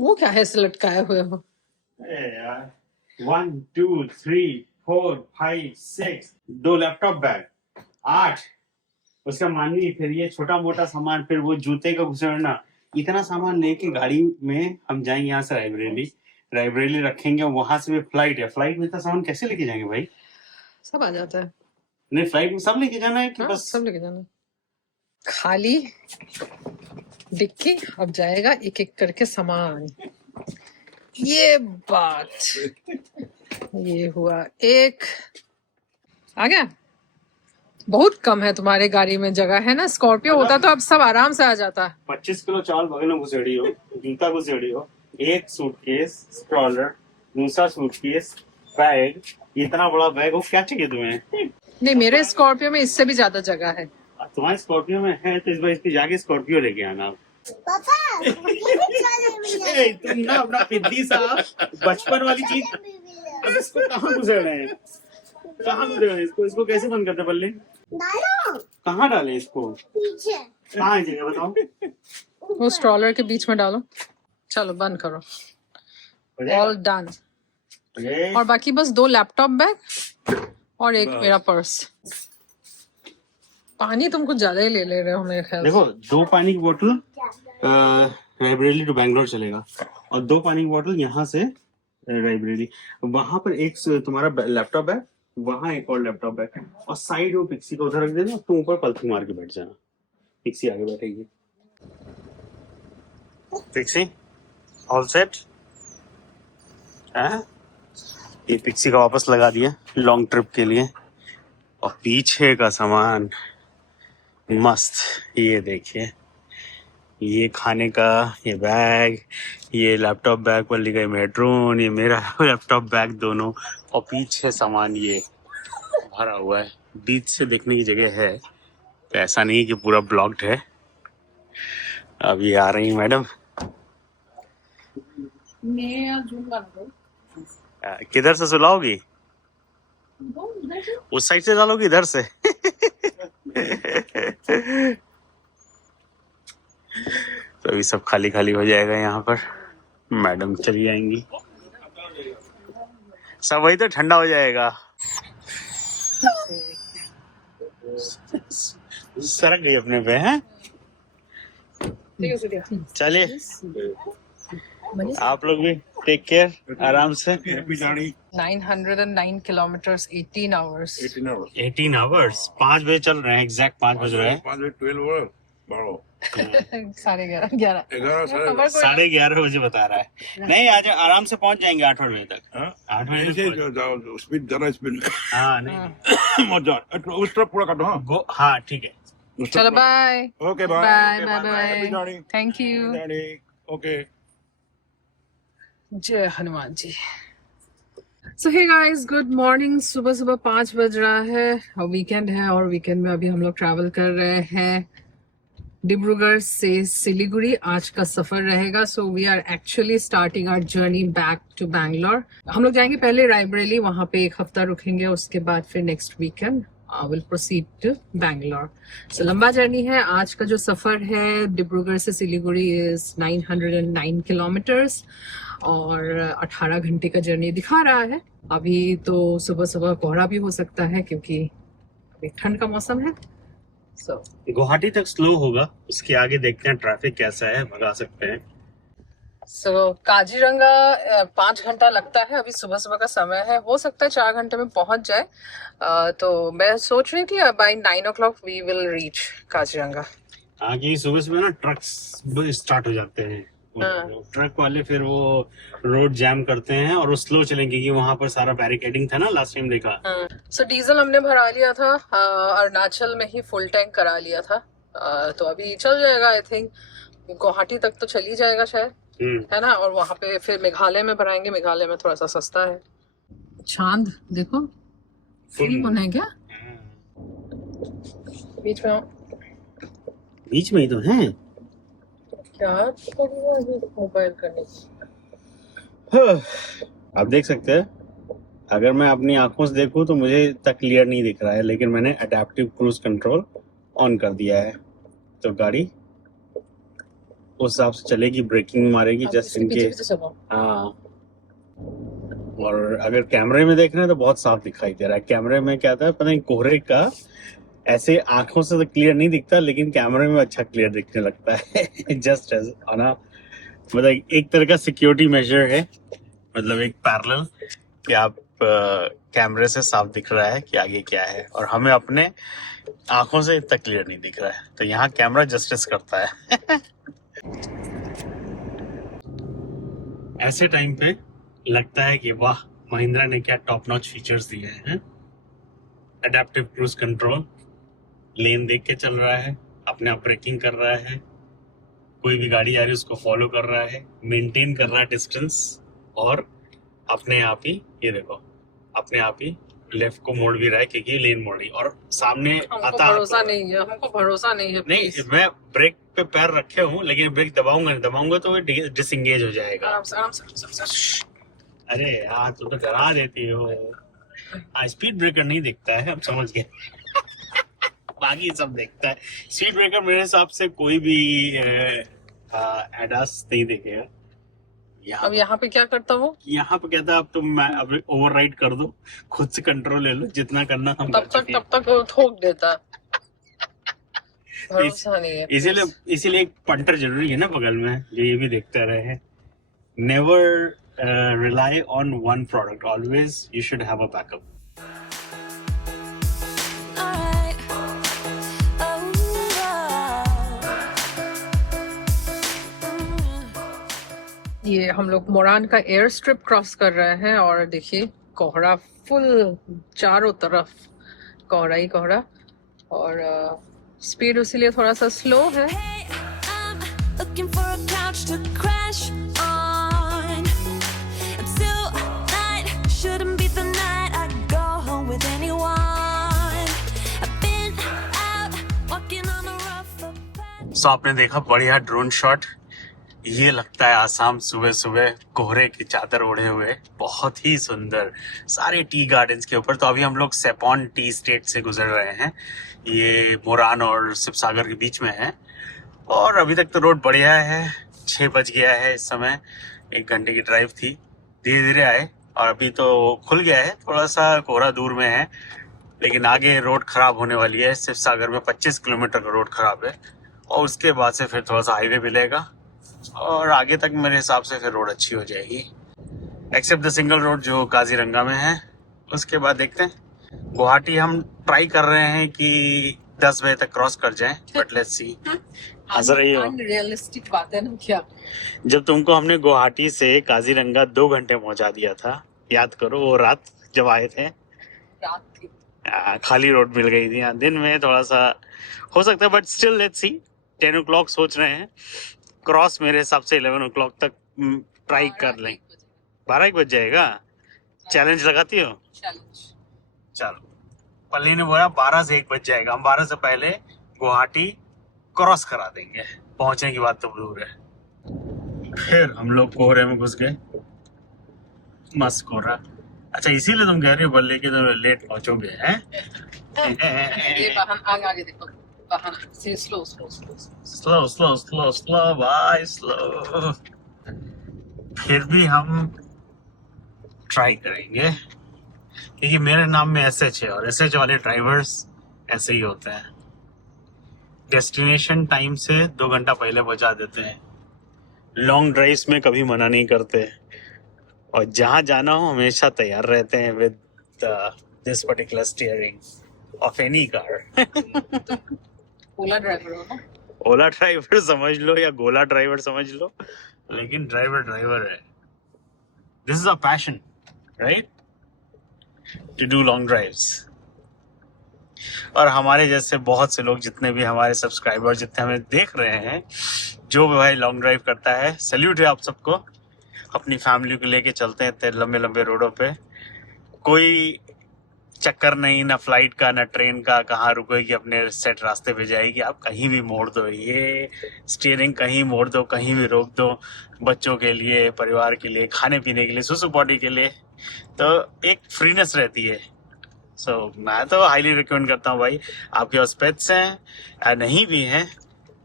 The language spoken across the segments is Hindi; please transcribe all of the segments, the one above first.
वो क्या है ऐसे लटकाए हुए हो? 1 2 3 4 5 6 2 लैपटॉप बैग 8। उसका मानिए फिर ये छोटा मोटा सामान, फिर वो जूते का घुसेड़ना, इतना सामान लेके गाड़ी में हम जाएंगे यहाँ से रायबरेली रखेंगे, वहां से भी फ्लाइट है। फ्लाइट में इतना सामान कैसे लेके जाएंगे भाई? सब आ जाता है। नहीं, फ्लाइट में सब लेके जाना है कि हाँ, बस सब लेके जाना। खाली डिक्की, अब जाएगा एक एक करके सामान। ये बात, ये हुआ एक। आ गया। बहुत कम है तुम्हारे गाड़ी में जगह, है ना? स्कॉर्पियो होता तो अब सब आराम से आ जाता। 25 किलो चावल बगल में घुसेड़ी हो, जूता घुसेड़ी हो, एक सूटकेस, स्ट्रॉलर, दूसरा सूटकेस, बैग, इतना बड़ा बैग हो, क्या चाहिए तुम्हें? नहीं, मेरे स्कॉर्पियो में इससे भी ज्यादा जगह है। तुम्हारे स्कॉर्पियो में है तो इस बार इसकी जाके स्कॉर्पियो लेके आना। पापा तुम ना अपना पिद्दी सा बचपन वाली चीज, अब इसको कहाँ घुसेड़े हैं? कहाँ घुसेड़े हैं इसको? इसको कैसे बंद करते बल्ले? डालो कहाँ डाले इसको? पीछे। कहाँ है जगह बताओ? वो स्ट्रॉलर के बीच में डालो। चलो बंद करो। All done. और बाकी बस 2 लैपटॉप बैग और एक मेरा पर्स। पानी तुम कुछ ज्यादा ही ले रहे हो मेरे ख्याल से। देखो, 2 पानी की बोतल रायबरेली टू बैंगलोर चलेगा, और 2 पानी की बोतल यहाँ से रायबरेली। वहां पर एक तुम्हारा लैपटॉप बैग, वहां एक और लैपटॉप बैग, और साइड में पिक्सी को उधर रख देना, तुम ऊपर पलथी मार के बैठ जाना, पिक्सी आगे बैठेगी। पिक्सी ऑल सेट है? ये पिक्सी का वापस लगा दिया लॉन्ग ट्रिप के लिए। और पीछे का सामान मस्त, ये देखिए, ये खाने का, ये बैग, ये लैपटॉप बैग पर लिखा है मेट्रोन, ये मेरा लैपटॉप बैग दोनों, और पीछे सामान ये भरा हुआ है। बीच से देखने की जगह है, तो ऐसा नहीं कि पूरा ब्लॉक्ड है। अब ये आ रही मैडम। किधर से सुलाओगी? उस साइड से डालोगी, इधर से? तो अभी सब खाली खाली हो जाएगा यहाँ पर, मैडम चली जाएंगी, सब वही तो ठंडा हो जाएगा। सरक गई अपने पे हैं। चलिए आप लोग भी टेक केयर, आराम से। 909 किलोमीटर्स, 18 आवर्स। 18 आवर्स, 5 बजे चल रहे हैं, एग्जैक्ट 5 बज रहे हैं। 11:30 बजे बता रहा है। नहीं, आज आराम से पहुंच जाएंगे 8 बजे तक। 8 बजे स्पीड ज्यादा स्पीड। हाँ नहीं उस तरफ पूरा काटो। हाँ हाँ ठीक है। चलो bye. Okay bye bye bye bye. Thank you. Okay. जय Hanuman ji. So hey guys, good morning. सुबह सुबह 5 बज रहा है और वीकेंड है, और वीकेंड में अभी हम लोग ट्रैवल कर रहे हैं डिब्रूगढ़ से सिलीगुड़ी। आज का सफर रहेगा। So we are actually starting our journey back to Bangalore. हम लोग जाएंगे पहले रायबरेली, वहां पे 1 हफ्ता रुकेंगे, उसके बाद फिर next weekend will proceed to Bangalore. So लंबा जर्नी है। आज का जो सफर है डिब्रूगढ़ से सिलीगुड़ी इज 909 किलोमीटर्स और 18 घंटे का जर्नी दिखा रहा है। अभी तो सुबह सुबह कोहरा भी हो सकता है क्योंकि अभी ठंड का मौसम है। गुवाहाटी तक स्लो होगा, उसके आगे देखते हैं ट्रैफिक कैसा है, भगा सकते हैं। काजीरंगा 5 घंटा लगता है। अभी सुबह सुबह का समय है, हो सकता है 4 घंटे में पहुंच जाए। तो मैं सोच रही थी by 9 o'clock we will reach Kaziranga. हाँ, क्योंकि सुबह सुबह ना ट्रक्स स्टार्ट हो जाते हैं। ट्रक वाले फिर वो रोड जैम करते हैं और वो स्लो चलेंगे, क्योंकि वहां पर सारा बैरिकेडिंग था ना, लास्ट टाइम देखा। सो डीजल हमने भरा लिया था, अरुणाचल में ही फुल टैंक करा लिया था। तो अभी चल जाएगा। आई थिंक गुवाहाटी तक तो चल ही जाएगा शायद, है ना। और वहां पे फिर मेघालय में भराएंगे। मेघालय में थोड़ा सा सस्ता है। चांद देखो, फुल मून है क्या? बीच में बीच में ही तो है। क्या मोबाइल करने आप देख सकते हैं, अगर मैं अपनी आंखों से देखूं तो मुझे तक क्लियर नहीं दिख रहा है, लेकिन मैंने अडेप्टिव क्रूज कंट्रोल ऑन कर दिया है, तो गाड़ी उस हिसाब से चलेगी, ब्रेकिंग मारेगी अब जस्ट इसके इनके। पीछे पीछे चलो। हाँ, और अगर कैमरे में देख रहे हैं तो बहुत साफ दिखाई दे रहा है। कैमरे में क्या था पता नहीं, कोहरे का ऐसे आंखों से तो क्लियर नहीं दिखता, लेकिन कैमरे में अच्छा क्लियर दिखने लगता है। जस्ट एज ना, मतलब एक तरह का सिक्योरिटी मेजर है, मतलब एक पैरेलल कि आप कैमरे से साफ दिख रहा है कि आगे क्या है, और हमें अपने आंखों से इतना क्लियर नहीं दिख रहा है, तो यहाँ कैमरा जस्टिस करता है। ऐसे टाइम पे लगता है कि वाह, महिंद्रा ने क्या टॉप नॉच फीचर्स दिए हैं। एडेप्टिव क्रूज कंट्रोल, लेन देख के चल रहा है, अपने आप ब्रेकिंग कर रहा है, कोई भी गाड़ी आ रही है उसको फॉलो कर रहा है, मेंटेन कर रहा है डिस्टेंस, और अपने आप ही ये देखो, अपने आप ही लेफ्ट को मोड़ भी रहा है क्योंकि लेन मोड़ रही, और सामने हमको आता भरोसा नहीं है, हमको भरोसा नहीं है। नहीं, please। मैं ब्रेक पे पैर रखे हूँ, लेकिन ब्रेक दबाऊंगा तो वो डिसएंगेज हो जाएगा। आराम से आराम से आराम से। अरे यार, तू तो डरा देती हो। हाँ, स्पीड ब्रेकर नहीं दिखता है, हम समझ गए। बाकी सब दिखता है। स्पीड ब्रेकर मेरे हिसाब से कोई भी एडास नहीं देखेगा। अब यहाँ पे क्या करता हूँ? यहाँ पे कहता है अब तुम अब ओवरराइड कर दो, खुद से कंट्रोल ले लो, जितना करना हम कर चुके हैं। तब तक वो ठोक देता। भरोसा नहीं है। इसीलिए एक पंटर जरूरी है ना बगल में, जो ये भी देखते रहे। Never rely on one product, always you should have a backup. Alright. ये हम लोग मोरान का एयर स्ट्रिप क्रॉस कर रहे हैं, और देखिए कोहरा फुल, चारों तरफ कोहरा ही कोहरा, और स्पीड इसीलिए थोड़ा सा स्लो है। Hey, I'm looking for a couch to crash on. Until night shouldn't be the night I go home with anyone. I've been out walking on the rough path. So आपने देखा बढ़िया ड्रोन शॉट। ये लगता है आसाम सुबह सुबह कोहरे की चादर ओढ़े हुए, बहुत ही सुंदर, सारे टी गार्डन्स के ऊपर। तो अभी हम लोग सेपॉन टी स्टेट से गुजर रहे हैं, ये मोरान और शिवसागर के बीच में है, और अभी तक तो रोड बढ़िया है। 6 बज गया है इस समय, 1 घंटे की ड्राइव थी, धीरे धीरे आए, और अभी तो खुल गया है, थोड़ा सा कोहरा दूर में है, लेकिन आगे रोड खराब होने वाली है। शिवसागर में 25 किलोमीटर का रोड खराब है, और उसके बाद से फिर थोड़ा सा हाईवे मिलेगा, और आगे तक मेरे हिसाब से फिर रोड अच्छी हो जाएगी, एक्सेप्ट द सिंगल रोड जो काजीरंगा में है। उसके बाद देखते हैं। गुवाहाटी हम ट्राई कर रहे हैं कि 10 बजे तक क्रॉस कर जाएं, बट लेट्स सी। हंस रही हो? अनरियलिस्टिक बात है ना क्या? जब तुमको हमने गुवाहाटी से काजीरंगा 2 घंटे पहुंचा दिया था, याद करो वो रात जब आए थे। रात थी, खाली रोड मिल गई थी। दिन में थोड़ा सा हो सकता है, but still let's see. 10 o'clock सोच रहे हैं क्रॉस, मेरे हिसाब से 11 o'clock तक ट्राई कर लें। 12 बज जाएगा। चैलेंज लगाती हो? चैलेंज। चलो, पल्ली ने बोला 12 से 1 बज जाएगा, हम 12 से पहले गुवाहाटी क्रॉस करा देंगे। पहुंचने की बात तो दूर है। फिर हम लोग कोहरे में घुस गए, मस्त कोहरा। अच्छा, इसीलिए तुम कह रही हो बल्ले कि तुम लेट पहुंचोगे हैं? ये वाहन आगे आगे देखो, वाहन से slow slow slow. Slow slow slow slow भाई, स्लो। फिर भी हम ट्राई करेंगे, क्योंकि मेरे नाम में SH है, और SH वाले ड्राइवर्स ऐसे ही होते हैं, डेस्टिनेशन टाइम से 2 घंटा पहले पहुंचा देते हैं। लॉन्ग ड्राइव्स में कभी मना नहीं करते, और जहां जाना हो हमेशा तैयार रहते हैं with this particular steering of any car. Ola driver हो ना? ओला ड्राइवर समझ लो या गोला ड्राइवर समझ लो, लेकिन ड्राइवर ड्राइवर है। This is a passion, right, to do long drives. और हमारे जैसे बहुत से लोग, जितने भी हमारे सब्सक्राइबर, जितने हमें देख रहे हैं, जो भी भाई लॉन्ग ड्राइव करता है, सैल्यूट है आप सबको। अपनी फैमिली को लेके चलते हैं इतने लंबे लंबे रोडों पे, कोई चक्कर नहीं, ना फ्लाइट का ना ट्रेन का, कहाँ रुकेगी, अपने सेट रास्ते पे जाएगी। आप कहीं भी मोड़ दो, ये स्टीयरिंग कहीं मोड़ दो, कहीं भी रोक दो, बच्चों के लिए, परिवार के लिए, खाने पीने के लिए, सुसु बॉडी के लिए, तो एक फ्रीनेस रहती है। सो मैं तो हाईली रिकमेंड करता हूँ भाई, आपके पास पेट्स हैं या नहीं भी हैं,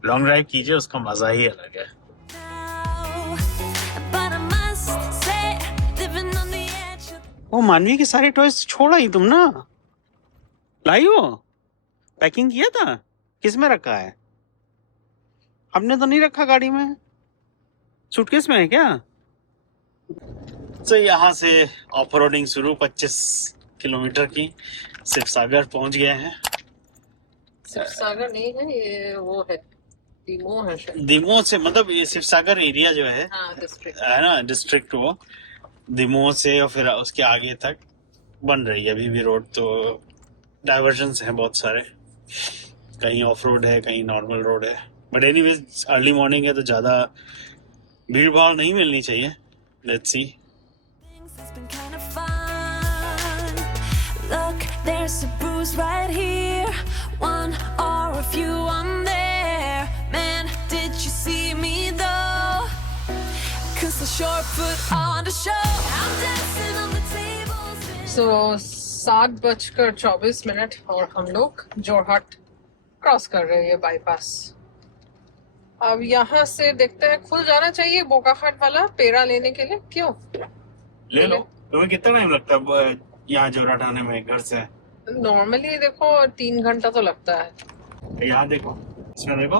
लॉन्ग ड्राइव कीजिए, उसका मजा ही अलग है। ओ मानवी के सारे टॉयज छोड़ा ही तुम ना, लाई हो? पैकिंग किया था? किस में रखा है? हमने तो नहीं रखा गाड़ी में, सूटकेस में है क्या? तो यहाँ से ऑफ रोडिंग शुरू 25 किलोमीटर की। शिव सागर पहुंच गए हैं। सिर्फ सागर नहीं है ये, वो है दीमो है शायद। दीमो से मतलब ये शिव सागर एरिया जो है हाँ डिस्ट्रिक्ट है ना, डिस्ट्रिक्ट, वो दीमो से और फिर उसके आगे तक बन रही है अभी भी रोड। तो डाइवर्जन्स हैं बहुत सारे, कहीं ऑफ रोड है, कहीं नॉर्मल रोड है। बट एनीवेज अर्ली मॉर्निंग है तो ज़्यादा भीड़ भाड़ नहीं मिलनी चाहिए। Let's see. Things has been kind of fun. Look, there's a bruise right here. One or a few on there. Man, did you see me though? 'Cause the short put on the show. I'm dancing on the tables. सो 7:24 और हम लोग जोरहाट क्रॉस कर रहे हैं बाईपास। अब यहाँ से देखते हैं, खुल जाना चाहिए बोकाखाट वाला पेड़ा लेने के लिए। क्यों? ले लो। तुम्हें कितना टाइम लगता है यहाँ जोरहाट आने में घर से? नॉर्मली देखो 3 घंटा तो लगता है। यहाँ देखो, इसमें देखो।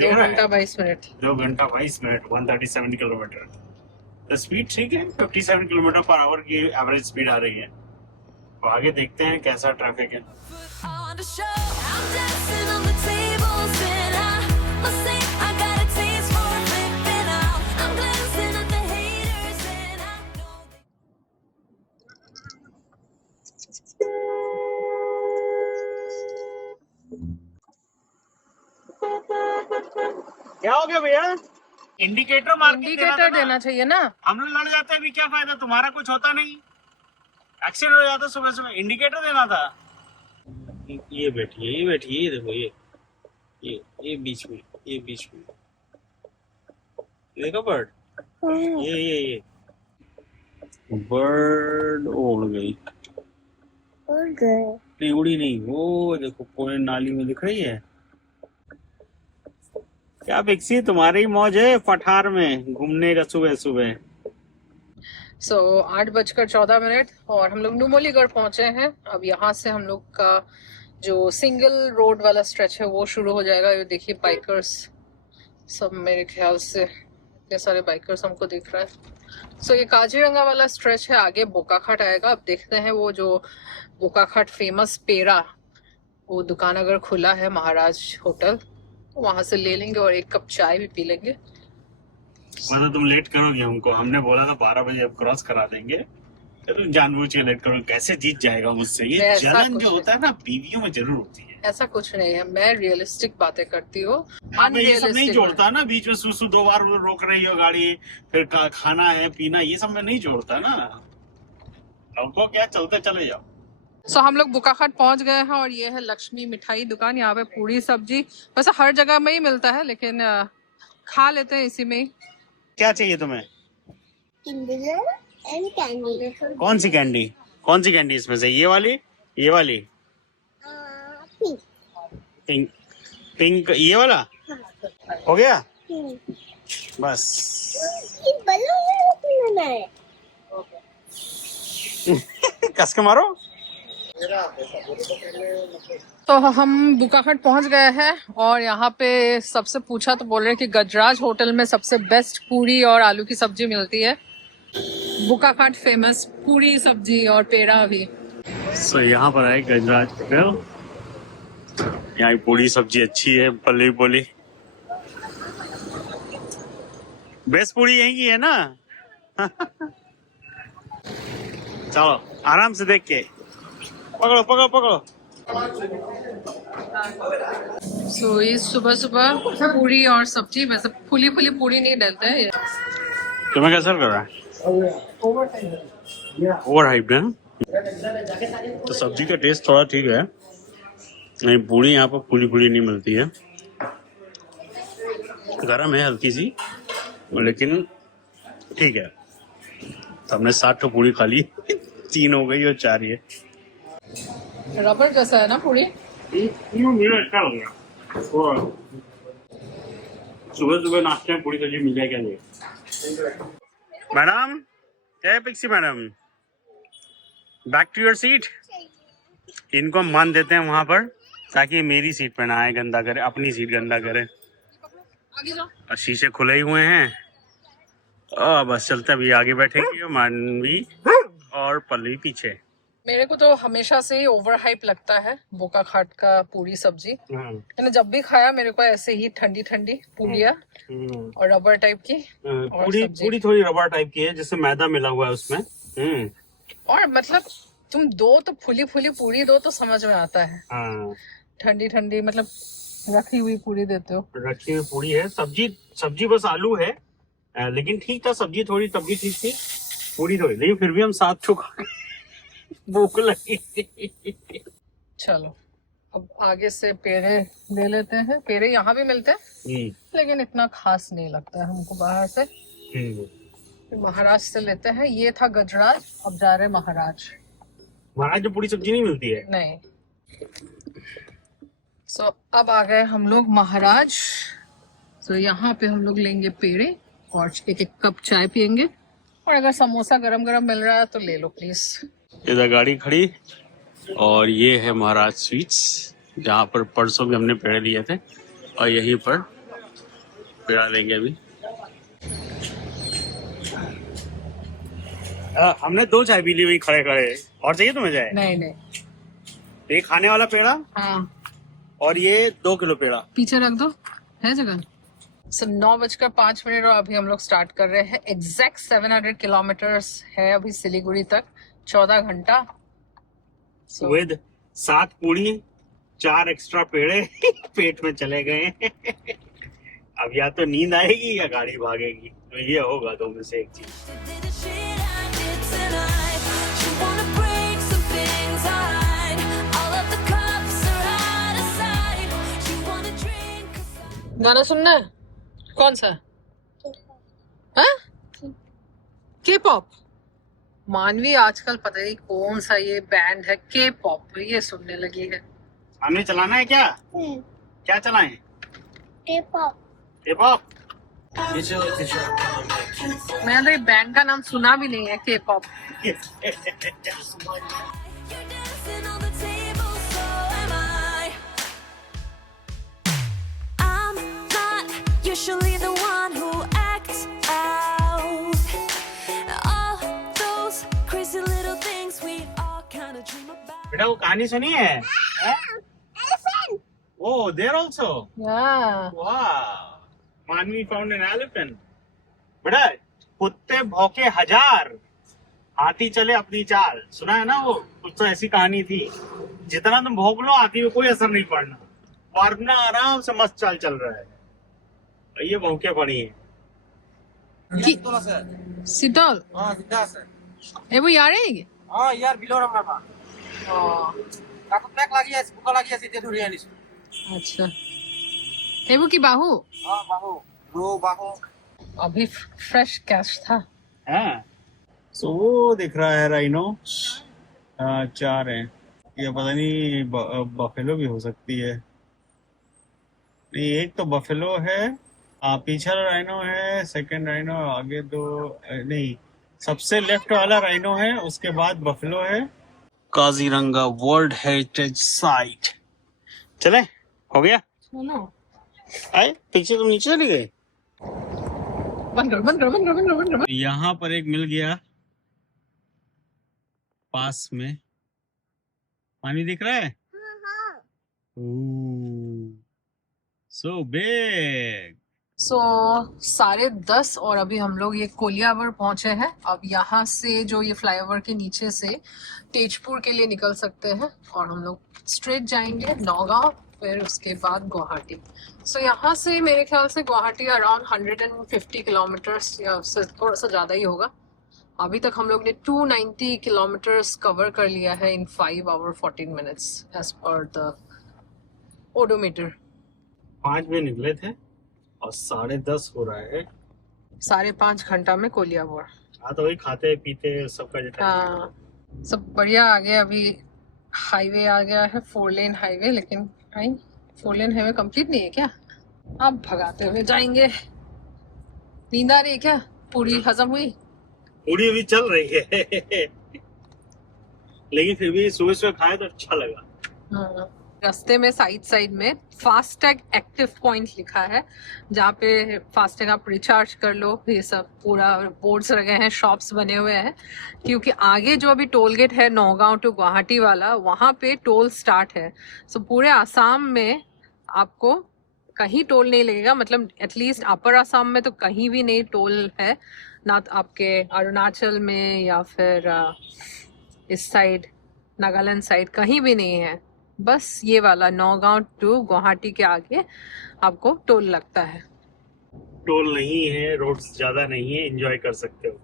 2 घंटा 22 मिनट। 2 घंटा 22 मिनट, 137 किलोमीटर। स्पीड ठीक है, 57 किलोमीटर पर आवर की एवरेज स्पीड आ रही है। तो आगे देखते हैं कैसा ट्रैफिक है। Put on the show. I'm dancing on the tables and I must say I got a taste for flipping out. I'm glancing at the haters and I know क्या हो गया भैया? इंडिकेटर मार के इंडिकेटर देना चाहिए ना। हम लोग लड़ जाते हैं, अभी क्या फायदा, तुम्हारा कुछ होता नहीं, एक्सीडेंट हो जाता सुबह सुबह। इंडिकेटर देना था। ये बैठिए, ये बैठिए, ये देखो, ये बीच में, ये बीच में देखो बर्ड। ये बर्ड उड़ गई। नहीं उड़ी नहीं, वो देखो पूरे नाली में दिख रही है। क्या बिक्सी, तुम्हारी मौज है पठार में घूमने का सुबह सुबह। सो 8:14 और हम लोग नुमलीगढ़ पहुंचे हैं। अब यहाँ से हम लोग का जो सिंगल रोड वाला स्ट्रेच है वो शुरू हो जाएगा। ये देखिए बाइकर्स सब, मेरे ख्याल से इतने सारे बाइकर्स हमको दिख रहा है। सो ये काजीरंगा वाला स्ट्रेच है, आगे बोकाखाट आएगा। अब देखते हैं वो जो बोकाखाट फेमस पेड़ा, वो दुकान अगर खुला है महाराज होटल, वहां से ले लेंगे और 1 कप चाय भी पी लेंगे। मतलब तुम लेट करोगे हमको, हमने बोला था 12 बजे अब क्रॉस करा देंगे, तो तुम जानबूझ के लेट करो। कैसे जीत जाएगा मुझसे? ये ऐसा जलन कुछ जो होता है ना बीवियों में जरूर होती है। ऐसा कुछ नहीं है, मैं रियलिस्टिक बातें करती हूँ। हमें ये सब नहीं जोड़ता ना, बीच में सुसु 2 बार रोक रही हो गाड़ी, फिर खाना है पीना, ये सब में नहीं जोड़ता ना। हमको क्या, चलते चले जाओ। सो हम लोग बोकाखाट पहुंच गए हैं और ये है लक्ष्मी मिठाई दुकान। यहाँ पे पूरी सब्जी वैसे हर जगह में ही मिलता है, लेकिन खा लेते हैं इसी में ही। क्या चाहिए तुम्हें? And candy. कौन सी कैंडी? कौन सी कैंडी इसमें से? ये वाली, ये वाली पिंक, पिंक ये वाला हो गया बस। कस के मारो। तो हम बोकाखाट पहुंच गए हैं और यहाँ पे सबसे पूछा तो बोल रहे हैं कि गजराज होटल में सबसे बेस्ट पूरी और आलू की सब्जी मिलती है। बोकाखाट फेमस पूरी सब्जी और पेड़ा भी। सो यहाँ पर है गजराज होटल। यहाँ की पूरी सब्जी अच्छी है, पल्ली पोली। बेस्ट पूरी यहीं की है ना। चलो आराम से देख के पकड़ो पकड़ो पकड़ो। सो ये सुबह सुबह पूरी और सब्जी, वैसे फुली फुली पूरी नहीं डालते हैं। तुम्हें कैसा लग रहा है? ओवर हाइप्ड है। तो सब्जी का टेस्ट थोड़ा ठीक है, नहीं पूरी यहाँ पर फुली फुली नहीं मिलती है। गरम है हल्की सी, लेकिन ठीक है। तो हमने 60 ठो पूरी खा ली। 3 हो गई और 4 ही है। रबड़ जैसा है ना पूरी। मुझे अच्छा लग रहा। सुबह सुबह नाश्ते में पूरी सब्जी मिल जाए क्या? मैडम, क्या है Pixie madam? Back to your seat. इनको हम मान देते हैं वहां पर, ताकि ये मेरी सीट पे ना आए, गंदा करे, अपनी सीट गंदा करे। आगे जाओ। और शीशे खुले ही हुए हैं। बस चलते, अभी आगे बैठेंगे मानवी और पल्लवी पीछे। मेरे को तो हमेशा से ही ओवर हाइप लगता है बोका खाट का पूरी सब्जी। मैंने जब भी खाया मेरे को ऐसे ही ठंडी ठंडी पूरियाँ और रबर टाइप की पूरी सब्जी। पूरी थोड़ी रबर टाइप की है, जिससे मैदा मिला हुआ है उसमें। और मतलब तुम दो तो फुली फुली पूरी दो तो समझ में आता है। हाँ, ठंडी ठंडी मतलब रखी हुई पूरी देते हो। रखी हुई पूरी है। सब्जी बस आलू है, लेकिन ठीक था। सब्जी थोड़ी तब भी ठीक थी, पूरी थोड़ी, लेकिन फिर भी हम 7 ठो खा गए। भूख लगी थी। चलो अब आगे से पेड़े ले लेते हैं। पेड़े यहाँ भी मिलते हैं लेकिन इतना खास नहीं लगता है हमको बाहर से। महाराज से लेते हैं। ये था गजराज, अब जा रहे महाराज। महाराज में पूरी सब्जी नहीं मिलती है। नहीं। सो अब आ गए हम लोग महाराज। सो यहाँ पे हम लोग लेंगे पेड़े और एक कप चाय पियेंगे। और अगर समोसा गरम गरम मिल रहा है तो ले लो प्लीज। इधर गाड़ी खड़ी और ये है महाराज स्वीट्स, जहाँ पर परसों भी हमने पेड़े लिए थे, और यहीं पर पेड़ा लेंगे अभी। हमने 2 चाय पी ली वही खड़े खड़े। और चाहिए तुम्हें चाय? नहीं नहीं। ये खाने वाला पेड़ा हाँ, और ये 2 किलो पेड़ा पीछे रख दो, है जगह। 9:05 और अभी हम लोग स्टार्ट कर रहे हैं। एग्जैक्ट 700 किलोमीटर्स है अभी सिलीगुड़ी तक, 14 घंटा। विद 7 पूड़ी 4 एक्स्ट्रा पेड़े पेट में चले गए। अब या तो नींद आएगी या गाड़ी भागेगी, तो ये होगा 2 में से एक चीज। Did the shit I did tonight. You wanna break some things I hide. All of the cups are out of sight. You wanna drink. गाना सुनना है? कौन सा? के पॉप। मानवी आजकल पता नहीं कौन सा ये बैंड है, के पॉप, ये सुनने लगी है। हमें चलाना है क्या? क्या चलाएं? K-pop. K-pop? मैंने तो ये बैंड का नाम सुना भी नहीं है, के pop. You're dancing on the table, so am I. I'm not usually the one who acts out. All those crazy little things we all kind of dream about. बेटा वो कहानी सुनी है? Oh, there also. Yeah. Wow. Manvi found an elephant. बेटा कुत्ते भौंके 1000, हाथी चले अपनी चाल। सुना है ना वो? कुछ तो ऐसी कहानी थी। जितना तुम भौंक लो हाथी में कोई असर नहीं पड़ना, वरना आराम से मस्त चाल चल रहा है। ये भौंके पड़ी है। सिटल। Eh, bu yare কি? ইয়ার বিলৰ আমাৰ কাকত পেক লাগি আছে, ভোক লাগি আছে, এতিয়া ধৰি আনিছো। अच्छा। এইবোৰ কি বাহু? বাহু, ৰৌ বাহু। अभी फ्रेश कैश था। हाँ, सो वो दिख रहा है राइनो। 4 हैं। ये पता नहीं बफेलो भी हो सकती है। नहीं, एक तो बफेलो है, पीछे वाला राइनो है, सेकंड राइनो, आगे 2 नहीं, सबसे लेफ्ट वाला राइनो है, उसके बाद बफेलो है। Kaziranga world heritage site. चले, हो गया? चलो। आए पीछे तुम नीचे चली गए। बंद करो, बंद करो, बंद करो, बंद करो, बंद करो। यहाँ पर एक मिल गया पास में। पानी दिख रहा है? So big. सो 10:30 और अभी हम लोग ये कोलियावर पहुंचे हैं। अब यहाँ से जो ये फ्लाईओवर के नीचे से तेजपुर के लिए निकल सकते हैं और हम लोग स्ट्रेट जाएंगे नौगांव, फिर उसके बाद गुवाहाटी। सो यहाँ से मेरे ख्याल से गुवाहाटी अराउंड 150 किलोमीटर्स या उससे थोड़ा सा ज़्यादा ही होगा। अभी तक हम लोग ने 290 किलोमीटर्स कवर कर लिया है in 5 hours 14 minutes as per the odometer. 5 बजे निकले थे और 10:30 हो रहा है। 5.5 घंटा में कोलियावर। हाँ, तो वही खाते पीते सबका जो टाइम हाँ, सब बढ़िया आ गया। अभी हाईवे आ गया है, 4 लेन हाईवे, लेकिन 4 लेन हाईवे कंप्लीट नहीं है क्या? अब भगाते हुए जाएंगे। नींद आ रही है क्या? पूरी हजम हुई? पूरी अभी चल रही है। लेकिन फिर भी सुबह सुबह खाए तो अच्छा लगा। रास्ते में साइड में फास्टैग एक्टिव पॉइंट लिखा है, जहाँ पे फास्टैग आप रिचार्ज कर लो। ये सब पूरा बोर्ड्स लगे हैं, शॉप्स बने हुए हैं, क्योंकि आगे जो अभी टोल गेट है नौगांव टू गुवाहाटी वाला, वहाँ पे टोल स्टार्ट है। सो पूरे आसाम में आपको कहीं टोल नहीं लगेगा, मतलब एटलीस्ट अपर आसाम में तो कहीं भी नहीं टोल है, ना तो आपके अरुणाचल में या फिर इस साइड नागालैंड साइड कहीं भी नहीं है। बस ये वाला नौगांव टू गुवाहाटी के आगे आपको टोल लगता है। टोल नहीं है, रोड्स ज्यादा नहीं है, एंजॉय कर सकते हो।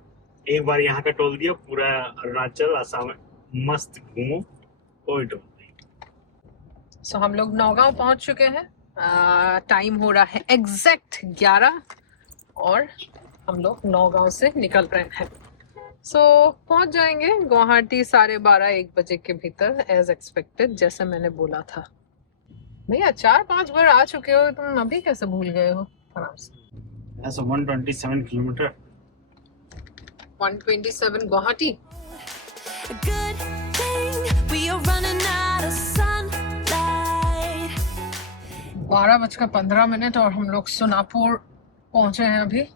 एक बार यहाँ का टोल दिया, पूरा अरुणाचल आसाम में मस्त घूमो, कोई टोल नहीं। सो हम लोग नौगांव पहुंच चुके हैं। टाइम हो रहा है एग्जैक्ट 11 और हम लोग नौगांव से निकल रहे हैं। सो पहुंच जाएंगे गुवाहाटी 12:30-1 बजे के भीतर, एज एक्सपेक्टेड, जैसे मैंने बोला था। भैया 4-5 बार आ चुके हो, तुम अभी कैसे भूल गए हो आराम से। ऐसा 127 kilometre. 127 Guwahati. A good thing we are running out of sunlight. 12:15 और हम लोग सोनापुर पहुंचे हैं अभी।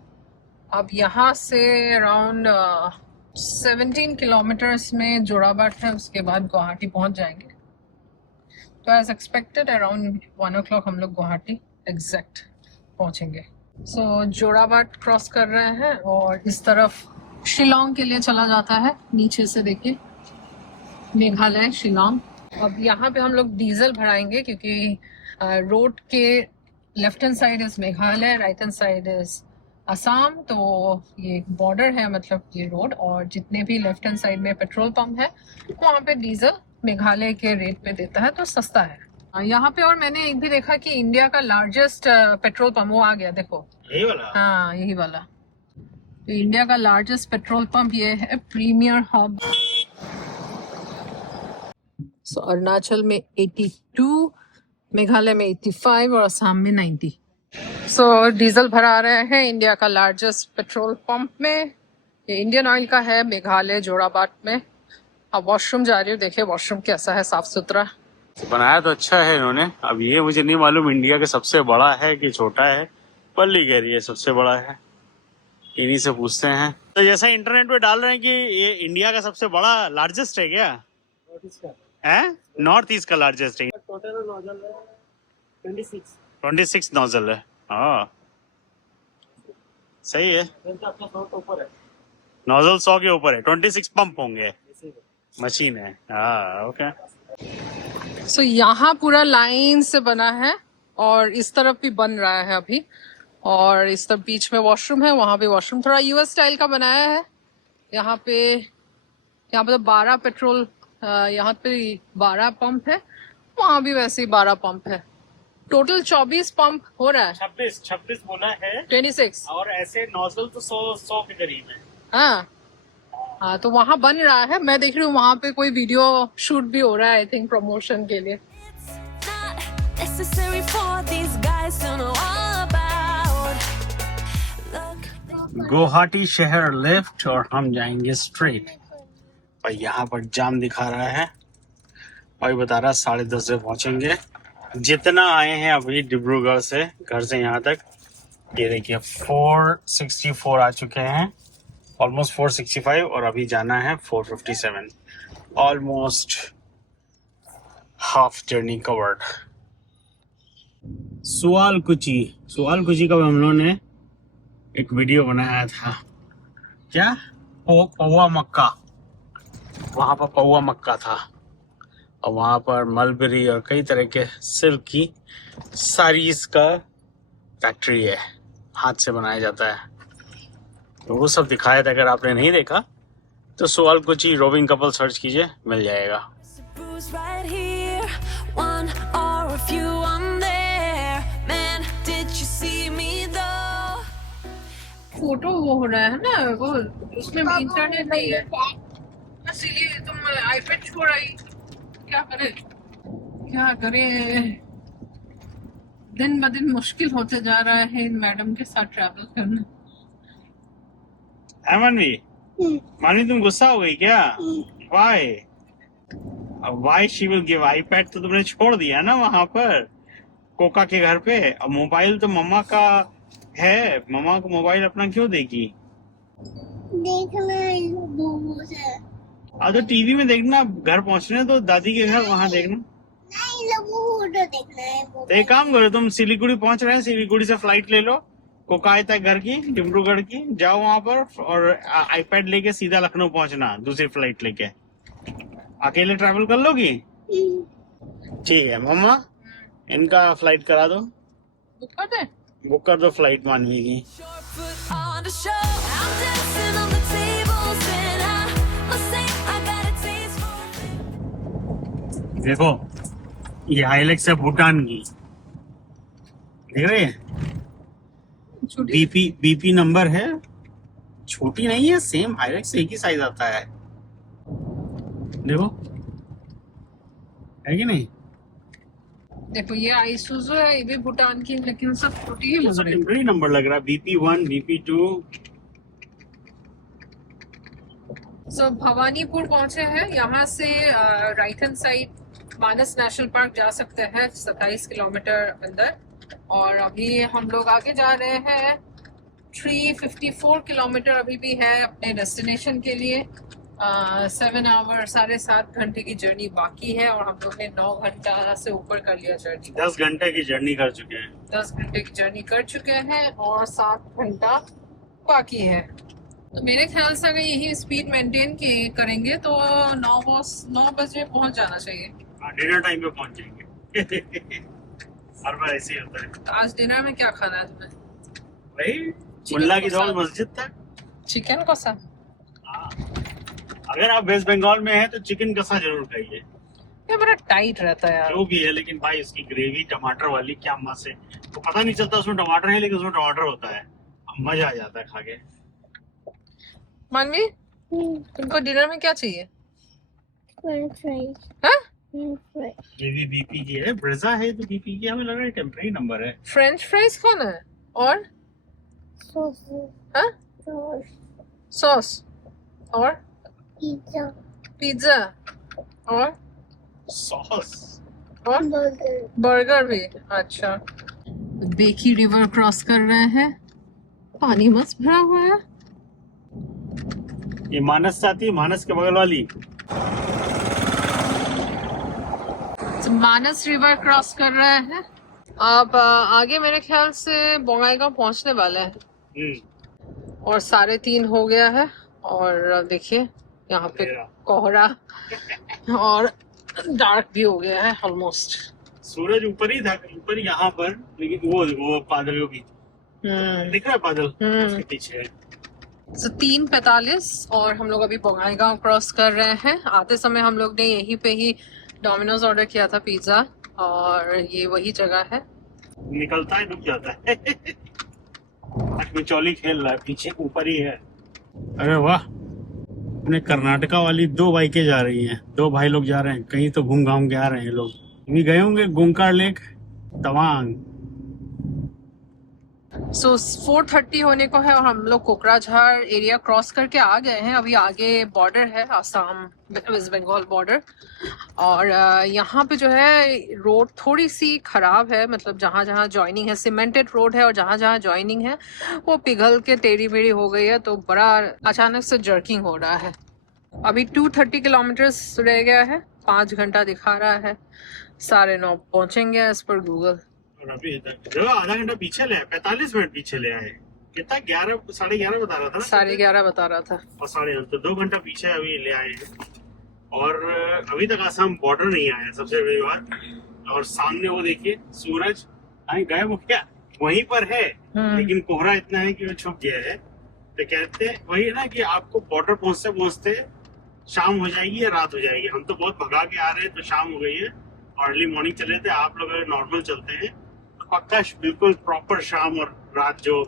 अब यहाँ से अराउंड 17 किलोमीटर्स में जोराबाट है, उसके बाद गुवाहाटी पहुंच जाएंगे। तो एज एक्सपेक्टेड अराउंड 1 o'clock हम लोग गुवाहाटी एग्जैक्ट पहुंचेंगे। सो जोराबाट क्रॉस कर रहे हैं और इस तरफ शिलोंग के लिए चला जाता है। नीचे से देखिए मेघालय, शिलोंग। अब यहाँ पे हम लोग डीजल भराएंगे, क्योंकि रोड के left hand side is Meghalaya, right hand side is Assam. तो ये बॉर्डर है, मतलब ये रोड, और जितने भी लेफ्ट हैंड साइड में पेट्रोल पंप है वहाँ पे डीजल मेघालय के रेट पे देता है, तो सस्ता है यहाँ पे। और मैंने एक भी देखा कि इंडिया का लार्जेस्ट पेट्रोल पंप वो आ गया, देखो यही वाला। हाँ यही वाला। तो इंडिया का लार्जेस्ट पेट्रोल पंप ये है, प्रीमियर हब। सो अरुणाचल में 82, मेघालय में 85 और असम में 90। सो डीजल भरा रहे हैं इंडिया का लार्जेस्ट पेट्रोल पंप में। ये इंडियन ऑयल का है, मेघालय जोराबाट में। अब वॉशरूम जा रही हूँ, देखिए वॉशरूम कैसा है, साफ सुथरा। बनाया तो अच्छा है इन्होंने। अब ये मुझे नहीं मालूम इंडिया का सबसे बड़ा है कि छोटा है। पल्ली कह रही है सबसे बड़ा है, इन्हीं से पूछते हैं। तो जैसा इंटरनेट पे डाल रहे हैं कि ये इंडिया का सबसे बड़ा लार्जेस्ट है क्या? है नॉर्थ ईस्ट का लार्जेस्ट है। 26 नोजल है। हाँ सही है, नोजल 100 के ऊपर है, 26 पंप होंगे, मशीन है। हाँ ओके। सो यहाँ पूरा लाइन से बना है और इस तरफ भी बन रहा है अभी, और इस तरफ बीच में वॉशरूम है, वहाँ भी वॉशरूम थोड़ा यूएस स्टाइल का बनाया है। यहाँ पे तो 12 पेट्रोल, यहाँ पे 12 पंप है, वहाँ भी वैसे ही 12 पंप है। टोटल 24 पंप हो रहा है। 26 बोला है, 26 और ऐसे नोजल तो 100 के करीब है। हाँ तो वहाँ बन रहा है। मैं देख रही हूँ वहाँ पे कोई वीडियो शूट भी हो रहा है, आई थिंक प्रमोशन के लिए। It's not necessary for these guys to know all about. Look, Guwahati शहर लेफ्ट और हम जाएंगे स्ट्रेट। और यहाँ पर जाम दिखा रहा है, भाई बता रहा 10:30 बजे पहुंचेंगे। जितना आए हैं अभी डिब्रूगढ़ से, घर से यहाँ तक, ये देखिए 464 आ चुके हैं, ऑलमोस्ट 465, और अभी जाना है 457। Almost half journey covered. Sualkuchi का हम लोगों ने एक वीडियो बनाया था, क्या पौवा मक्का, वहां पर पौवा मक्का था, और वहां पर मलबरी और कई तरह के सिल्क की साड़ीज का फैक्ट्री है, हाथ से बनाया जाता है। तो वो सब दिखाया था। अगर आपने नहीं देखा तो सुआलकुची रोविंग कपल सर्च कीजिए, मिल जाएगा। bruise right here, one or a few on there. Man, did you see me though? Photo वो हो रहा है ना, वो उसमें इंटरनेट नहीं है, इसीलिए तुम आईपैड छोड़ आई। क्या करें, दिन ब दिन मुश्किल होते जा रहा है इन मैडम के साथ ट्रैवल करना। मानवी तुम गुस्सा हो गई क्या? Why? Why she will give iPad? तो तुमने छोड़ दिया ना वहां पर कोका के घर पे। अब मोबाइल तो मम्मा का है, मम्मा को मोबाइल अपना क्यों देगी? देखना है दूर से। अब तो टीवी में देखना, घर पहुंचने तो दादी के घर वहां देखना। नहीं लोगों को देखना है वो। तो एक काम करो, तुम सिलीगुड़ी पहुंच रहे हैं, सिलीगुड़ी से फ्लाइट ले लो कोकाई तक घर की, डिब्रूगढ़ की, जाओ वहां पर और आईपैड लेके सीधा लखनऊ पहुंचना दूसरी फ्लाइट लेके। अकेले ट्रैवल कर लोगी? ठीक है मम्मा, इनका फ्लाइट करा दो, बुक कर दे। बुक कर दो फ्लाइट मानवी की। Short foot on the show. I'm dancing on the tables and I must say I got a taste for देखो ये हाइलेक्स है भूटान की, देख रहे हैं? छोटी बीपी नंबर है, छोटी नहीं है, सेम हाइलेक्स एक ही साइज आता है। देखो है कि नहीं? देखो ये आइसुजू है, ये भी भूटान की, लेकिन सब छोटी ही लग रही है। टेम्पररी नंबर लग रहा है, BP1 BP2। सो भवानीपुर पहुंचे हैं, यहाँ से राइट हैंड साइड मानस नेशनल पार्क जा सकते हैं 27 किलोमीटर अंदर। और अभी हम लोग आगे जा रहे हैं, 354 किलोमीटर अभी भी है अपने डेस्टिनेशन के लिए। 7 आवर 7.5 घंटे की जर्नी बाकी है और हम लोग ने 9 घंटा से ऊपर कर लिया जर्नी। 10 घंटे की जर्नी कर चुके हैं। 10 घंटे की जर्नी कर चुके हैं और 7 घंटा बाकी है। तो मेरे ख्याल से अगर यही स्पीड मेंटेन करेंगे तो 9 बजे पहुंच जाना चाहिए। डिनर टाइम पे पहुंच जाएंगे। हर बार ऐसे ही होता है। तो आज डिनर में क्या खाना है तुम्हें? भाई मुल्ला की दौड़ मस्जिद तक। चिकन कसा। हाँ। अगर आप वेस्ट बंगाल में हैं तो चिकन कसा जरूर खाइए। ये बड़ा टाइट रहता है यार। जो भी है, लेकिन भाई उसकी ग्रेवी टमाटर वाली क्या मस्त है। तो पता नहीं चलता उसमें टमाटर है, लेकिन उसमें टमाटर होता है, मजा आ जाता है खा के। मानवी तुमको डिनर में क्या चाहिए? French fries. हाँ? French fries. ये भी बीपी की है, ब्रेजा है तो बीपी की, हमें लग रहा है टेम्पररी नंबर है। फ्रेंच फ्राइज खाना है और सॉस। हाँ? सॉस। सॉस और पिज्जा। पिज्जा और सॉस और बर्गर। बर्गर भी। अच्छा, बेकी रिवर क्रॉस कर रहे हैं, पानी मस्त भरा हुआ है। ये मानस आती है, मानस के बगल वाली। तो मानस रिवर क्रॉस कर रहे हैं। अब आगे मेरे ख्याल से बोंगाईगांव पहुंचने वाले हैं और 3:30 हो गया है। और देखिए यहाँ पे कोहरा और डार्क भी हो गया है ऑलमोस्ट। सूरज ऊपर ही था, ऊपर यहाँ पर, लेकिन वो बादल भी दिख रहा है, बादल उसके पीछे है। तो 3:45 और हम लोग अभी बोंगाईगांव क्रॉस कर रहे हैं। आते समय हम लोग ने यहीं पे ही डोमिनोज ऑर्डर किया था पिज्जा, और ये वही जगह है। निकलता है डूब जाता है। चौली खेल रहा है, पीछे ऊपर ही है। अरे वाह, अपने कर्नाटका वाली 2 बाइकें जा रही हैं, 2 भाई लोग जा रहे हैं, कहीं तो घूम घाम के आ रहे हैं लोग। भी गए होंगे गोंकार लेक, तवांग। सो 4:30 होने को है और हम लोग कोकराझार एरिया क्रॉस करके आ गए हैं। अभी आगे बॉर्डर है, आसाम वेस्ट बंगाल बॉर्डर। और यहाँ पे जो है रोड थोड़ी सी खराब है, मतलब जहाँ जहाँ ज्वाइनिंग है सिमेंटेड रोड है और जहाँ जहाँ ज्वाइनिंग है वो पिघल के टेढ़ी मेढ़ी हो गई है, तो बड़ा अचानक से जर्किंग हो रहा है। अभी 230 किलोमीटर्स रह गया है, 5 घंटा दिखा रहा है, 9:30 पहुंचेंगे एज पर गूगल। और अभी आधा घंटा पीछे ले आए, 45 मिनट पीछे ले आए। कितना 11 11:30 बता रहा था ना? 11:30 बता रहा था और 8:30, तो 2 घंटा पीछे अभी ले आए हैं। और अभी तक आसाम बॉर्डर नहीं आया, सबसे बड़ी बात। और सामने वो देखिए सूरज गए, वो क्या वहीं पर है, लेकिन कोहरा इतना है कि वो छुप गया है। तो कहते हैं वही ना कि आपको बॉर्डर पहुंचते पहुंचते शाम हो जाएगी या रात हो जाएगी। हम तो बहुत भगा के आ रहे हैं तो शाम हो गई है, अर्ली मॉर्निंग चले थे। आप लोग अगर नॉर्मल चलते हैं तो पक्का बिल्कुल प्रॉपर शाम और रात जो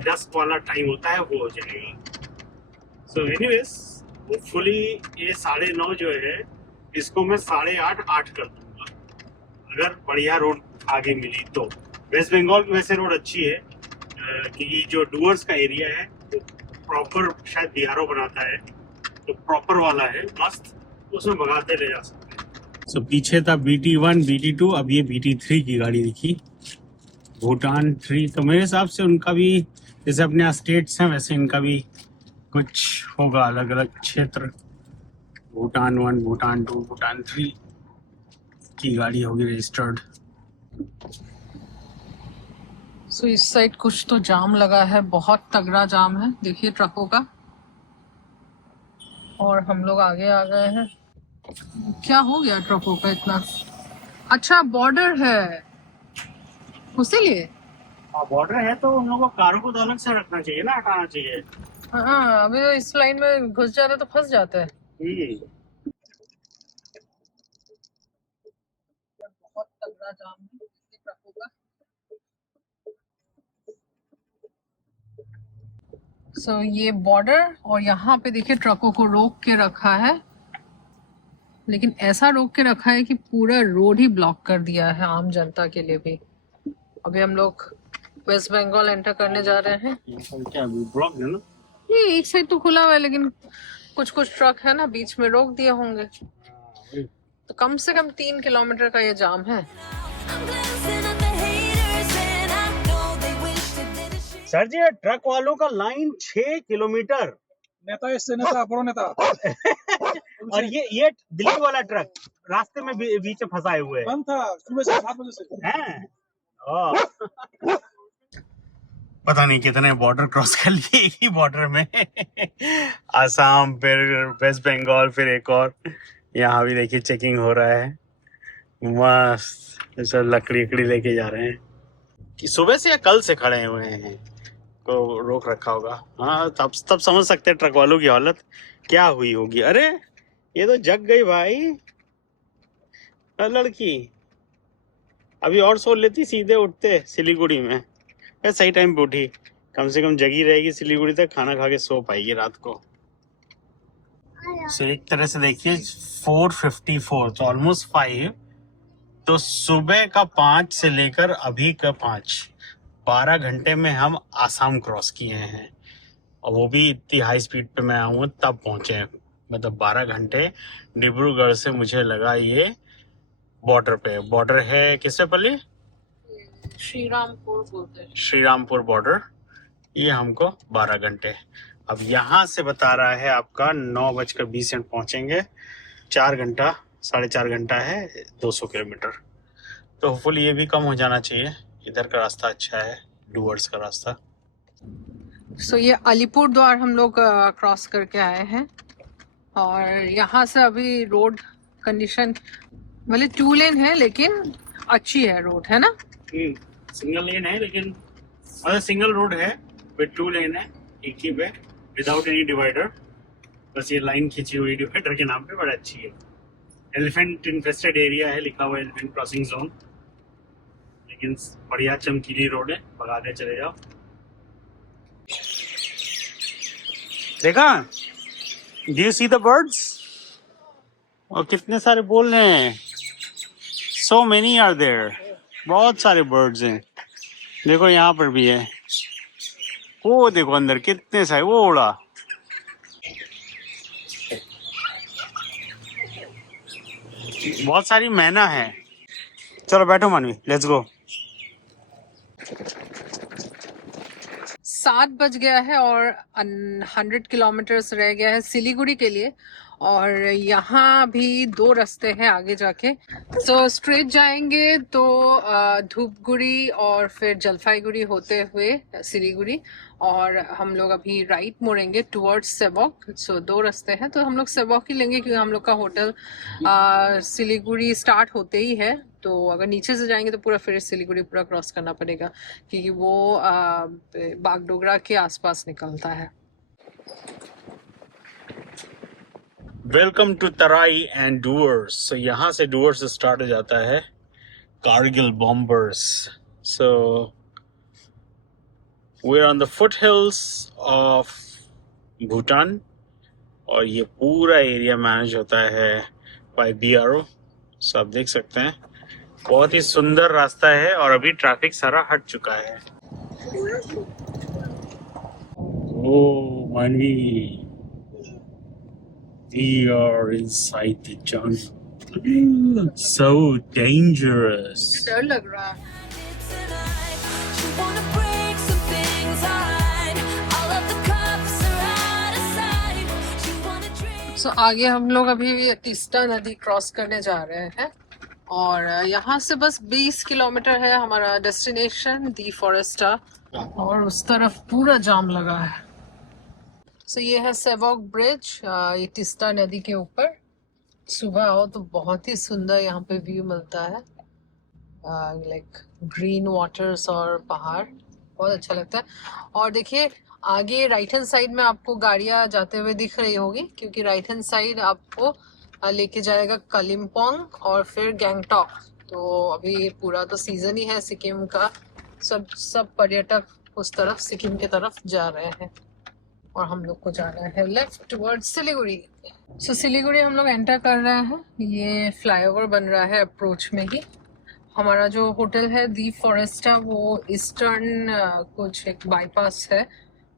डस्क वाला टाइम होता है वो हो जाएगा। सो एनीवेज, होपफुली ये 9:30 जो है इसको मैं 8:30 कर दूंगा, अगर बढ़िया रोड आगे मिली तो। वेस्ट बंगाल की वैसे रोड अच्छी है, क्योंकि जो डुअर्स का एरिया है वो प्रॉपर शायद बिहारो बनाता है, तो प्रॉपर वाला है, मस्त। उसमें भगाते ले जा सकते हैं। सो पीछे था BT1 BT2, अब ये BT3 की गाड़ी दिखी, भूटान 3। तो मेरे हिसाब से उनका भी जैसे अपने यहाँ स्टेट्स हैं वैसे इनका भी कुछ होगा, अलग अलग क्षेत्र। भूटान 1, भूटान 2, भूटान 3 की गाड़ी होगी रजिस्टर्ड। सो इस साइड कुछ तो जाम लगा है, बहुत तगड़ा जाम है, देखिए ट्रकों का। और हम लोग आगे आ गए हैं। क्या हो गया ट्रकों का इतना? अच्छा बॉर्डर है उसीलिए। बॉर्डर है तो उन लोगों को कारों को तो अलग से रखना चाहिए ना, हटाना चाहिए। हाँ अभी तो इस लाइन में घुस जाते तो फंस जाते हैं। बहुत तगड़ा जाम है ट्रकों का। सो ये बॉर्डर, और यहाँ पे देखिए ट्रकों को रोक के रखा है, लेकिन ऐसा रोक के रखा है कि पूरा रोड ही ब्लॉक कर दिया है आम जनता के लिए भी। अभी हम लोग वेस्ट बंगाल एंटर करने जा रहे हैं। क्या ब्लॉक है ना? ये एक साइड तो खुला हुआ है, लेकिन कुछ कुछ ट्रक है ना बीच में रोक दिए होंगे। तो कम से कम 3 किलोमीटर का ये जाम है। I'm glancing at the haters and I know they wish they did a shit. Sir ji truck वालों का लाइन 6 किलोमीटर नेता इससे नेता बड़ो नेता और ये दिल्ली वाला ट्रक रास्ते में बीच में फंसाए हुए हैं। बंद था सुबह से 7 बजे से। हैं? ओह। पता नहीं कितने बॉर्डर क्रॉस कर लिए एक ही बॉर्डर में। आसाम, फिर वेस्ट बंगाल, फिर एक और। यहाँ भी देखिए चेकिंग हो रहा है, मस्त ऐसा लकड़ी लेके जा रहे हैं। कि सुबह से या कल से खड़े हुए हैं को रोक रखा होगा। हाँ तब समझ सकते हैं ट्रक वालों की हालत क्या हुई होगी। अरे ये तो जग गई भाई लड़की, अभी और सो लेती सीधे उठते सिलीगुड़ी में। सही टाइम पे उठी, कम से कम जगी रहेगी सिलीगुड़ी तक, खाना खा के सो पाएगी रात को। सो एक तरह से देखिए 4:54 तो ऑलमोस्ट 5। तो सुबह का 5 से लेकर अभी का 5, 12 घंटे में हम आसाम क्रॉस किए हैं, और वो भी इतनी हाई स्पीड पे मैं आऊँ तब पहुंचे हैं। मतलब 12 घंटे डिब्रूगढ़ से मुझे लगा ये बॉर्डर पे। बॉर्डर है किससे पल्ली? श्रीरामपुर बोलते हैं। श्रीरामपुर बॉर्डर। ये हमको 12 घंटे। अब यहाँ से बता रहा है आपका 9:20 पहुंचेंगे। 4 घंटा 4.5 घंटा है, 200 किलोमीटर। तो होपफुली ये भी कम हो जाना चाहिए। इधर का रास्ता अच्छा है, डूवर्स का रास्ता। सो ये अलीपुर द्वार हम लोग क्रॉस करके आए हैं, और यहाँ से अभी रोड कंडीशन मतलब 2 लेन है, लेकिन अच्छी है रोड, है ना? सिंगल लेन है, लेकिन मतलब सिंगल रोड है विद 2 लेन है एक ही पे, विदाउट एनी डिवाइडर। बस ये लाइन खींची हुई डिवाइडर के नाम पे, बड़ा अच्छी है। एलिफेंट इन्फेस्टेड एरिया है, लिखा हुआ है एलिफेंट क्रॉसिंग जोन, लेकिन बढ़िया चमकीली रोड है, भगाते चले जाओ। देखा, do you see the birds? और कितने सारे बोल रहे हैं, सो मेनी आर देयर, बहुत सारे बर्ड्स हैं। देखो यहाँ पर भी है, वो देखो अंदर कितने सारे, वो उड़ा। बहुत सारी मैना है। चलो बैठो मानवी, लेट्स गो। 7 बज गया है और 100 किलोमीटर्स रह गया है सिलीगुड़ी के लिए, और यहाँ भी 2 रास्ते हैं आगे जाके। सो स्ट्रेट जाएंगे तो धूपगुड़ी और फिर जलपाईगुड़ी होते हुए सिलीगुड़ी, और हम लोग अभी राइट मुड़ेंगे टुवर्ड्स सेवक। सो 2 रास्ते हैं, तो हम लोग सेवक ही लेंगे क्योंकि हम लोग का होटल सिलीगुड़ी स्टार्ट होते ही है। तो अगर नीचे से जाएंगे तो पूरा फिर सिलीगुड़ी पूरा क्रॉस करना पड़ेगा, क्योंकि वो बागडोगरा के आसपास निकलता है। Welcome to Terai and Dooars. So यहाँ से डूअर्स स्टार्ट हो जाता है Kargil bombers. So we are on the foot hills of Bhutan, और ये पूरा एरिया मैनेज होता है बाय BRO। सो आप देख सकते हैं बहुत ही सुंदर रास्ता है, और अभी ट्रैफिक सारा हट चुका है। ओ मानवी, We are inside the jungle. So dangerous. डर लग रहा है। Tonight, you wanna break some things right. All of the cups are out of sight. You wanna drink. सो आगे हम लोग अभी भी तीस्ता नदी क्रॉस करने जा रहे हैं और यहाँ से बस 20 किलोमीटर है हमारा डेस्टिनेशन दी फॉरेस्टा और उस तरफ पूरा जाम लगा है। सो ये है सेवॉक ब्रिज, ये तीस्ता नदी के ऊपर। सुबह आओ तो बहुत ही सुंदर यहाँ पे व्यू मिलता है, लाइक ग्रीन वाटर्स और पहाड़, बहुत अच्छा लगता है। और देखिए आगे राइट हैंड साइड में आपको गाड़ियाँ जाते हुए दिख रही होगी, क्योंकि राइट हैंड साइड आपको लेके जाएगा कलिम्पोंग और फिर गैंगटॉक। तो अभी पूरा तो सीजन ही है सिक्किम का, सब पर्यटक उस तरफ सिक्किम की तरफ जा रहे हैं और हम लोग को जाना है लेफ्ट टुवर्ड्स सिलीगुड़ी। सो सिलीगुड़ी हम लोग एंटर कर रहे हैं, ये फ्लाईओवर बन रहा है अप्रोच में ही। हमारा जो होटल है दी फॉरेस्टा वो ईस्टर्न कुछ एक बाईपास है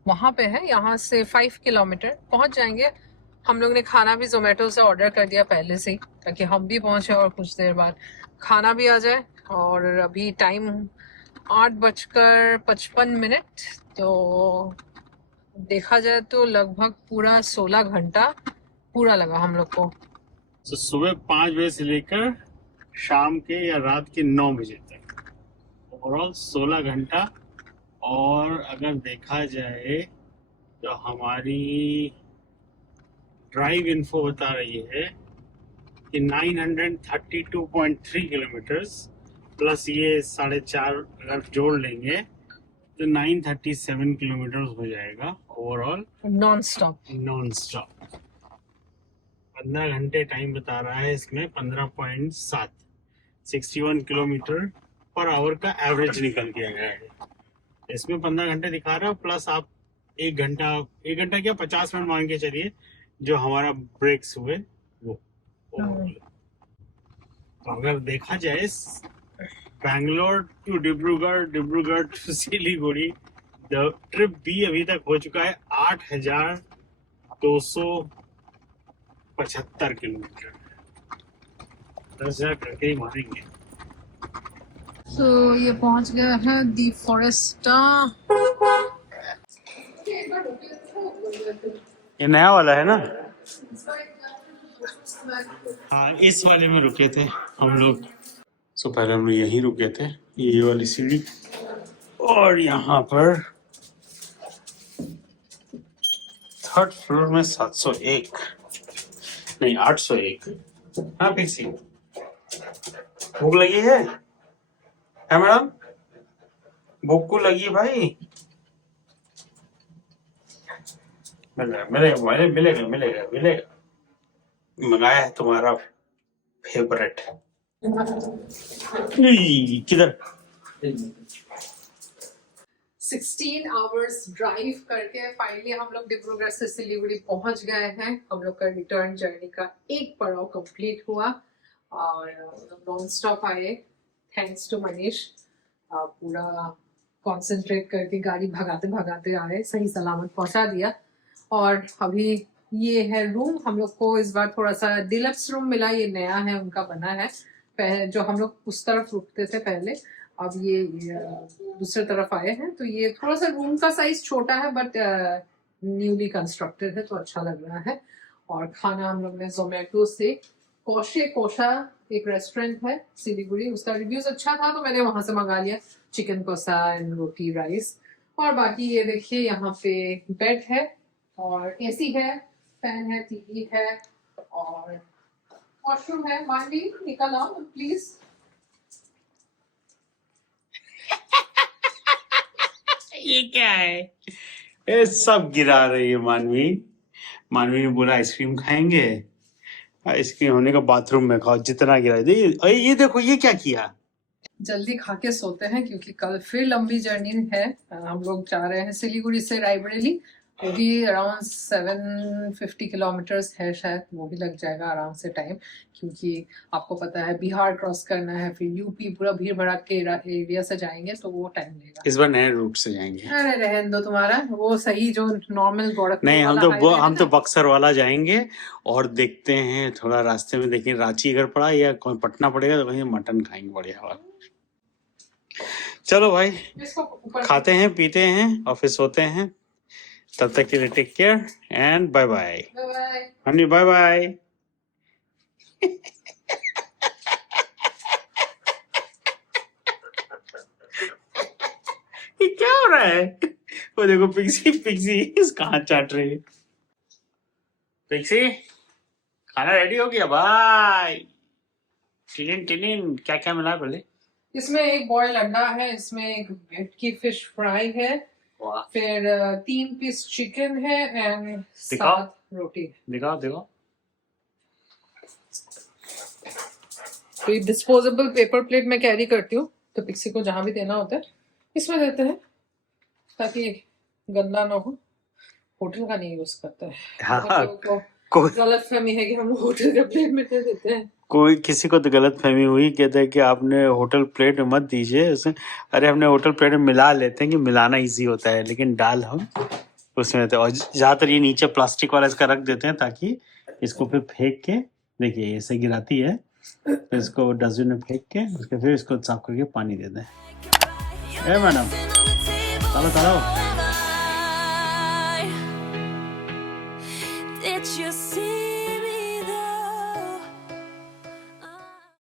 वहाँ पे है, यहाँ से 5 किलोमीटर पहुँच जाएंगे। हम लोग ने खाना भी जोमेटो से ऑर्डर कर दिया पहले से ही, ताकि हम भी पहुँचे और कुछ देर बाद खाना भी आ जाए। और अभी टाइम 8:55, तो देखा जाए तो लगभग पूरा 16 घंटा पूरा लगा हम लोग को। तो सुबह 5 बजे से लेकर शाम के या रात के 9 बजे तक ओवरऑल 16 घंटा। और अगर देखा जाए तो हमारी ड्राइव इन्फो बता रही है कि 932.3 किलोमीटर्स प्लस ये 4.5 अगर जोड़ लेंगे तो 937 किलोमीटर हो जाएगा ओवरऑल नॉन स्टॉप। 15 घंटे टाइम बता रहा है इसमें, 15.7 61 किलोमीटर पर आवर का एवरेज निकल के आया है। इसमें 15 घंटे दिखा रहा है, प्लस आप 1 घंटा क्या 50 मिनट मान के चलिए जो हमारा ब्रेक्स हुए वो। तो अगर देखा जाए Bangalore to Dibrugarh, Dibrugarh to Siliguri, the trip भी अभी तक हो चुका है 8,275 किलोमीटर। 10,000 करके ही मारेंगे। तो ये पहुंच गया है दी फॉरेस्टा। ये नया वाला है ना? हाँ, इस वाले में रुके थे हम लोग। सो पहले हम लोग यहीं रुके थे, ये वाली सीढ़ी, और यहाँ पर 3rd फ्लोर में 701 नहीं 801। हाँ पिक्सी, भूख लगी है मैडम? भूख को लगी भाई? मिलेगा। मंगाया है तुम्हारा फेवरेट। किधर? 16 आवर्स ड्राइव करके फाइनली हम लोग डिब्रूगढ़ से सिलीगुड़ी पहुंच गए हैं। हम लोग का रिटर्न जर्नी का एक पड़ाव कंप्लीट हुआ और नॉन स्टॉप आए, थैंक्स टू मनीष। पूरा कंसंट्रेट करके गाड़ी भगाते भगाते आए, सही सलामत पहुंचा दिया। और अभी ये है रूम, हम लोग को इस बार थोड़ा सा डिलक्स रूम मिला, ये नया है उनका बना है। पहले जो हम लोग उस तरफ रुकते थे पहले, अब ये दूसरे तरफ आए हैं। तो ये थोड़ा सा रूम का साइज छोटा है बट न्यूली कंस्ट्रक्टेड है, तो अच्छा लग रहा है। और खाना हम लोग ने जोमेटो से, कोशा एक रेस्टोरेंट है सिलीगुड़ी, उसका रिव्यूज अच्छा था तो मैंने वहां से मंगा लिया चिकन कोसा एंड रोटी राइस। और बाकी ये देखिए यहाँ पे बेड है और एसी है, फैन है, टीवी है और वॉशरूम है। मानवी निकल आओ प्लीज। ये क्या है? ये सब गिरा रही है मानवी ने बोला आइसक्रीम खाएंगे, आइसक्रीम होने का बाथरूम में खाओ, जितना गिरा ये देखो ये क्या किया। जल्दी खा के सोते हैं क्योंकि कल फिर लंबी जर्नी है। हम लोग जा रहे हैं सिलीगुड़ी से रायबरेली वो भी अराउंड 750 किलोमीटर्स है शायद, वो भी लग जाएगा आराम से टाइम, क्योंकि आपको पता है बिहार क्रॉस करना है, फिर यूपी पूरा भीड़ भड़क के एरिया से जाएंगे तो वो टाइम लेगा। इस बार नए रूट से जाएंगे। अरे रहने दो तुम्हारा, वो सही जो नॉर्मल गोरखपुर नहीं, हम वाला तो highway है हम तो ना। बक्सर वाला जाएंगे और देखते हैं थोड़ा रास्ते में, देखें रांची अगर पड़ा या कोई पटना पड़ेगा तो वहीं मटन खाएंगे बढ़िया वाला। चलो भाई, इसको ऊपर खाते हैं पीते हैं और फिर सोते हैं। तब तक के लिए take care and bye bye. Bye. Honey bye bye. ये क्या हो रहा है? वो देखो पिक्सी पिक्सी इसका हाथ चाट रही है। पिक्सी खाना रेडी हो गया भाई। टिनिन टिनिन क्या क्या मिला बोले? इसमें एक बॉयल अंडा है, इसमें एक की फिश फ्राई है, वाह, फिर 3 पीस चिकन है एंड दिखाओ। 7 रोटी। दिखाओ दिखाओ। तो ये डिस्पोजेबल पेपर प्लेट मैं कैरी करती हूँ, तो पिक्सी को जहाँ भी देना होता है इसमें देते हैं ताकि गंदा ना हो। होटल का नहीं यूज करता है। हाँ, लोगों को कोई गलत फहमी है कि हम होटल का प्लेट में दे देते हैं। कोई किसी को तो गलत फहमी हुई, कहते हैं कि आपने होटल प्लेट में मत दीजिए उसे। अरे हमने होटल प्लेट में मिला लेते हैं कि मिलाना इजी होता है, लेकिन दाल हम उसमें देते हैं। और ज्यादातर ये नीचे प्लास्टिक वाला इसका रख देते हैं ताकि इसको फिर फेंक के, देखिए ऐसे गिराती है, फिर इसको डस्टबिन में फेंक के उसके फिर इसको साफ करके पानी देते हैं। ए मैडम, चलो चलो। Did you see